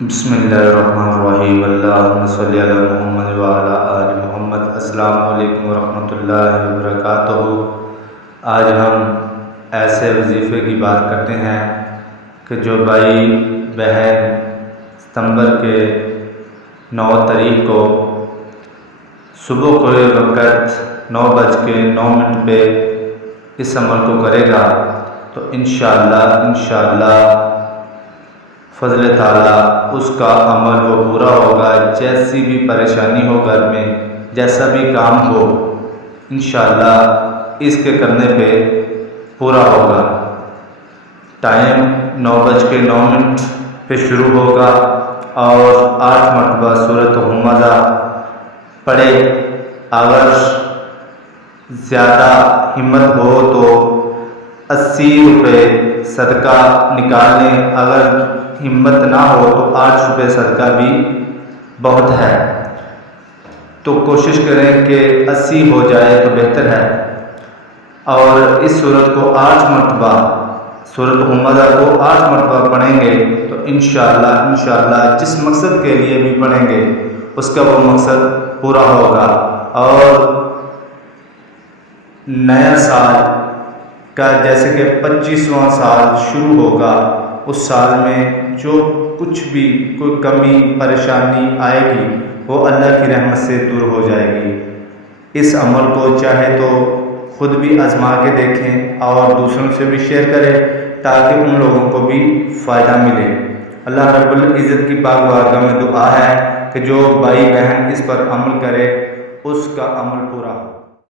بسم اللہ الرحمن الرحیم اللہم صلی علی محمد وعلی آل محمد۔ السلام علیکم ورحمۃ اللہ وبرکاتہ۔ آج ہم ایسے وظیفے کی بات کرتے ہیں کہ جو بھائی بہن ستمبر کے 9 تاریخ کو صبح کے وقت 9:09 پہ اس عمل کو کرے گا تو انشاءاللہ فضل تعالیٰ اس کا عمل وہ پورا ہوگا۔ جیسی بھی پریشانی ہو گھر میں، جیسا بھی کام ہو، انشاءاللہ اس کے کرنے پہ پورا ہوگا۔ ٹائم 9:09 پہ شروع ہوگا اور 8 مرتبہ سورۃ ہمزہ پڑھے۔ اگر زیادہ ہمت ہو تو 80 روپے صدقہ نکال لیں، اگر ہمت نہ ہو تو 8 روپے صدقہ بھی بہت ہے، تو کوشش کریں کہ 80 ہو جائے تو بہتر ہے۔ اور اس سورت کو 8 مرتبہ، سورۃ ہمزہ کو 8 مرتبہ پڑھیں گے تو انشاءاللہ جس مقصد کے لیے بھی پڑھیں گے اس کا وہ مقصد پورا ہوگا۔ اور نیا سال کا جیسے کہ 25واں سال شروع ہوگا، اس سال میں جو کچھ بھی کوئی کمی پریشانی آئے گی وہ اللہ کی رحمت سے دور ہو جائے گی۔ اس عمل کو چاہے تو خود بھی آزما کے دیکھیں اور دوسروں سے بھی شیئر کریں تاکہ ان لوگوں کو بھی فائدہ ملے۔ اللہ رب العزت کی پاک بارگاہ میں دعا ہے کہ جو بھائی بہن اس پر عمل کرے اس کا عمل پورا ہو۔